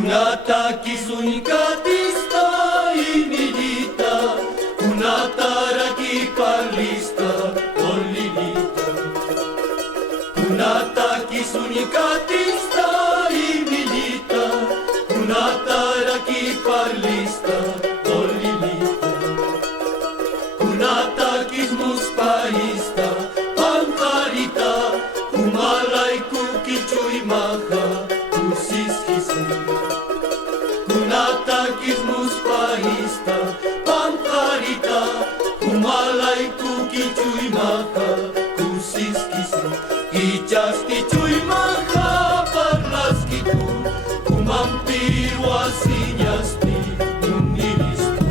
Kunata kisunikatista imilita, kunata raki parlista olilita. Kunata kisunikatista imilita, kunata raki parlista olilita. Kunata kismus paista, pankarita, kumalai kukichui maha, kusiskise. Kunata kismus paista, pankarita, kumalai kukichui maha, kusiskise. Kichas kichui maha, parlas kitu, kumampiru asinyasti, unilistu.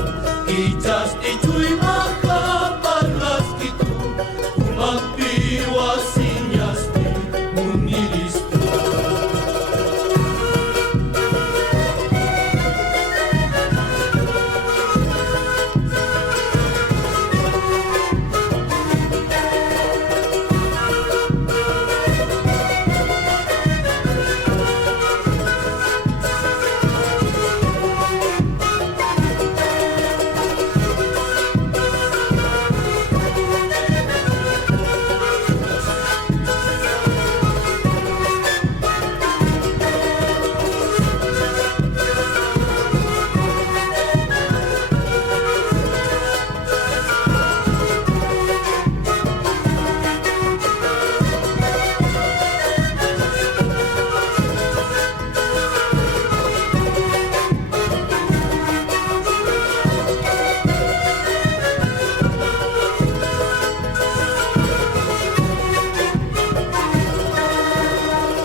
Kichas kichui maha, parlas kitu, kumampiru asinyasti, unilistu.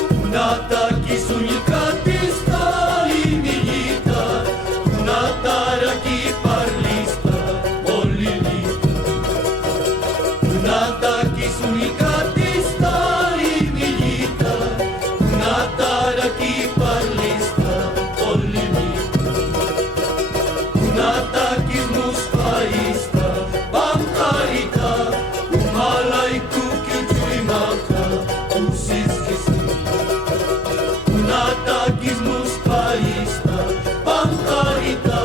Kunata kisunikatista imilita, kunata raki parlista olilita. Kunata kisunikatista imilita, kunata raki parlista olilita. Kunata kismus paista, pankarita, kumalai kukichui maha, kusiskise. Kunata kismus paista, pankarita,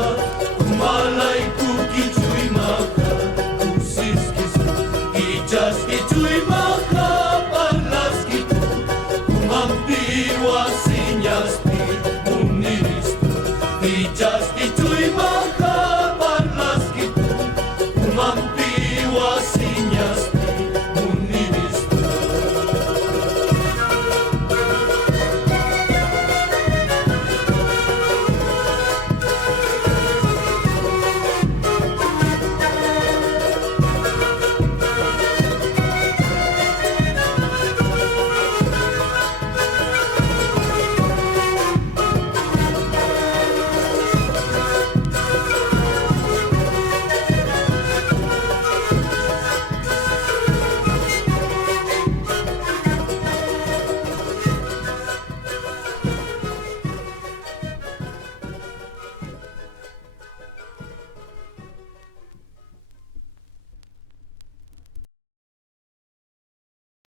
kumalai kukichui maha, kusiskise. Kichas kichui maha, parlas kitu, kumampiru asinyasti,